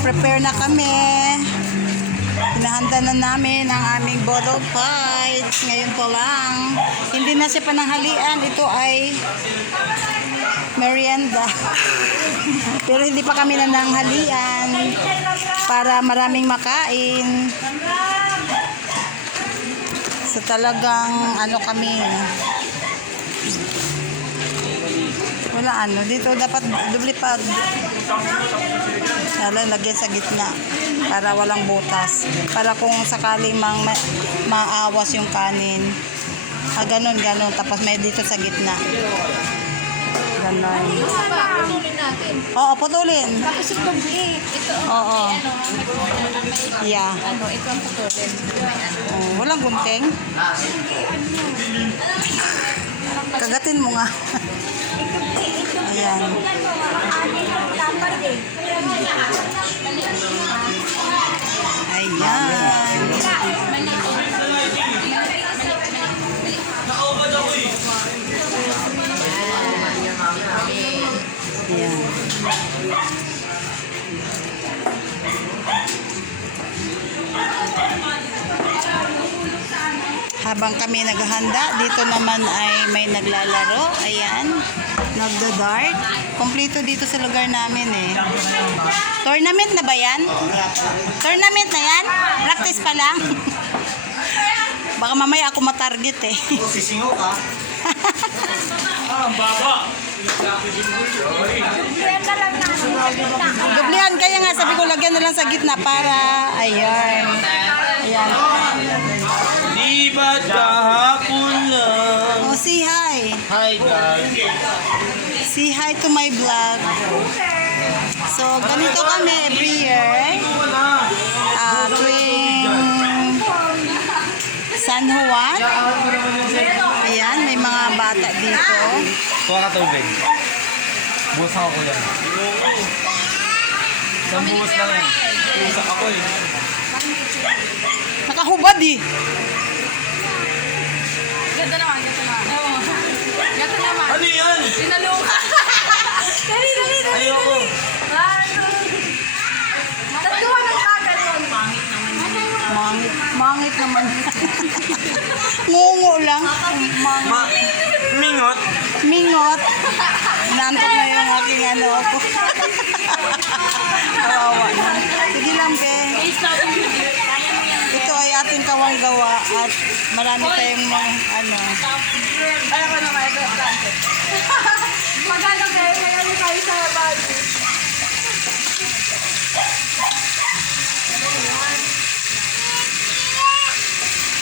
Nag-prepare na kami. Hinahanda na namin ang aming bottle fights. Ngayon po lang. Hindi na siya pananghalian. Ito ay merienda. Pero hindi pa kami nananghalian para maraming makain. So talagang ano kami. Wala ano. Dito dapat duplipad. Lagyan sa gitna para walang butas. Para kung sakaling maawas yung kanin. Ganon. Tapos may dito sa gitna. Ganon. Putulin natin. Oo, putulin. Tapos yung tubig. Ito. Oo. Yeah. Ito ang putulin. Oh, walang gunting. Kagatin mo nga. Ayan. Ayan. Ayan. Habang kami naghahanda, dito naman ay may naglalaro. Ayan. Nagda-dart. Kompleto dito sa lugar namin eh. Tournament na ba yan? Tournament na yan? Practice pa lang? Baka mamaya ako matarget eh. Sisingo ka. Ang baba. Dublihan kaya nga, sabi ko lagyan na lang sa gitna para ayan. Ayan. Di ba kahapon lang? Oh, say hi. Hi guys. Say hi to my vlog. So, ganito kami every year. Tuwing San Juan. Ayan, may mga bata dito. Kuha ka tubig. Busan ako yan. Isang buwas lang yan. Busak ako eh. Nakahubad eh. Ganda naman. Ganda naman. Ano yan? Sinaluka. Dali. Ayoko. Tatluhan ang kagal yun. Mangit naman. Ngungo lang. Mingot. Mingot. Nantok na yung aking ano ako. Kawawa na. Sige lang, be. Ito ay ating kawang gawa at marami tayong mga ano. Ay, ako naman. Ito yung plastic. Maganda kayo. Kaya niyo kayo sa body.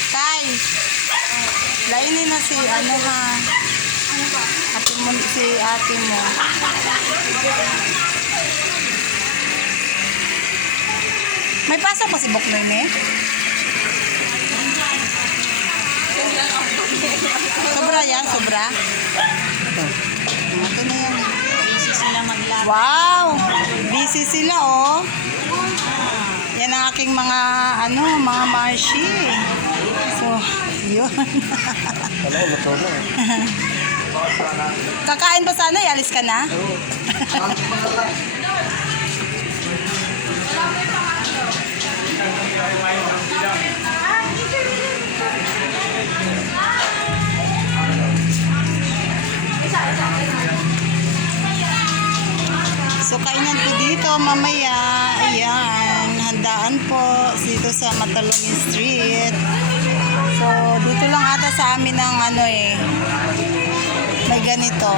Kai, lainin na si ano ha. Ate mo, si ate mo. May pasok pa si Boknoy me? Sobra yan, sobra. Ito na yan. Busy sila maglaro. Wow! Busy sila oh. Yan ang aking mga mga marshi. So, yun. Kakain ba sana? Alis ka na? So, kainan po dito mamaya. Ayan, handaan po dito sa Matalongin Street. So, dito lang ata sa amin ng may ganito.